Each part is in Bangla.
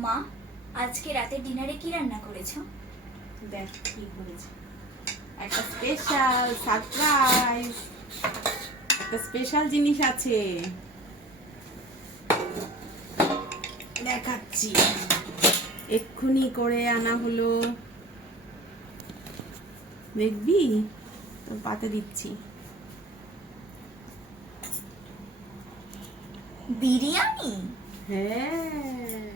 মা, আজকে রাতে ডিনারে কি রান্না করেছো? দেখ কি করেছে, একটা স্পেশাল সারপ্রাইজ, একটা স্পেশাল জিনিস আছে, দেখাচ্ছি। এক্ষুনি করে আনা হলো, দেখবি তো পাতে দিচ্ছি। বিরিয়ানি? হ্যাঁ,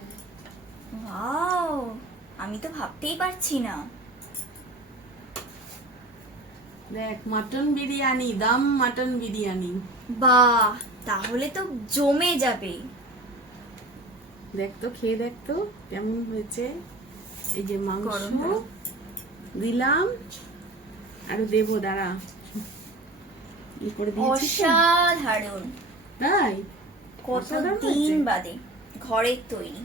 ওয়াও, আমি তো ভাবতেই পারছি না। দেখ মাটন বিরিয়ানি, দম মাটন বিরিয়ানি। বাহ, তাহলে তো জমে যাবে। দেখ তো, খেয়ে দেখ তো কেমন হয়েছে। এই যে মাংস গরম গরম। দিলাম, আরো দেবো, দাঁড়া। ই করে দিয়েছিস তো? অসাধারণ। তাই অসাধারণ কতদিন হয়েছে। বাদে ঘরের তৈরি।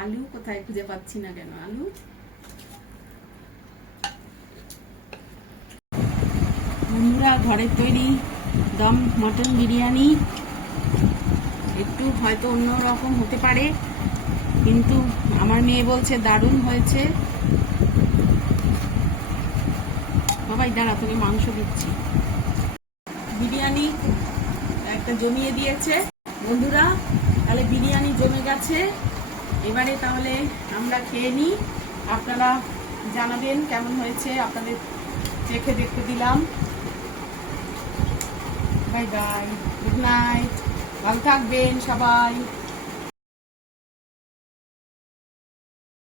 আলু কোথায় খুঁজে পাচ্ছি না কেন, আলু। বন্ধুরা, ঘরের তৈরি দম মটন বিরিয়ানি একটু হয়তো অন্যরকম হতে পারে, কিন্তু আমার মেয়ে বলছে দারুণ হয়েছে। বাবাই দাঁড়া, তোকে মাংস দিচ্ছি। বিরিয়ানি একটা জমিয়ে দিয়েছে বন্ধুরা, তাহলে বিরিয়ানি জমে গেছে। এবারে তাহলে আমরা খেয়ে নিই, আপনারা জানাবেন কেমন হয়েছে। আপনাদের চেখে দেখতে দিলাম। বাই বাই, গুড নাইট, ভালো থাকবেন সবাই।